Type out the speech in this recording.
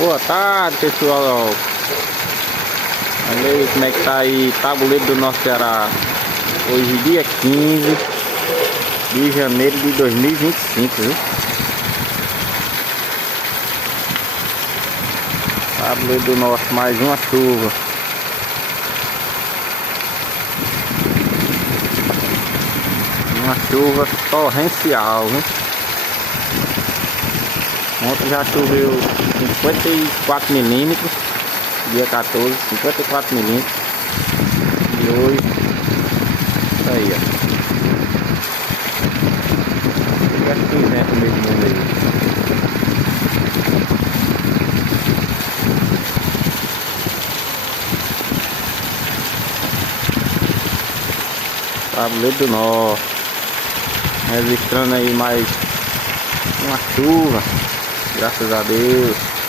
Boa tarde, pessoal. Olha aí como é que tá aí, Tabuleiro do Norte Ceará. Hoje dia 15 de janeiro de 2025, viu? Tabuleiro do Norte, mais uma chuva. Uma chuva torrencial, viu? Ontem já choveu 54 milímetros, dia 14, 54 milímetros. E hoje, isso aí, ó. Acho que tem vento no meio do mundo aí. Tabuleiro do Norte, registrando aí mais uma chuva, graças a Deus.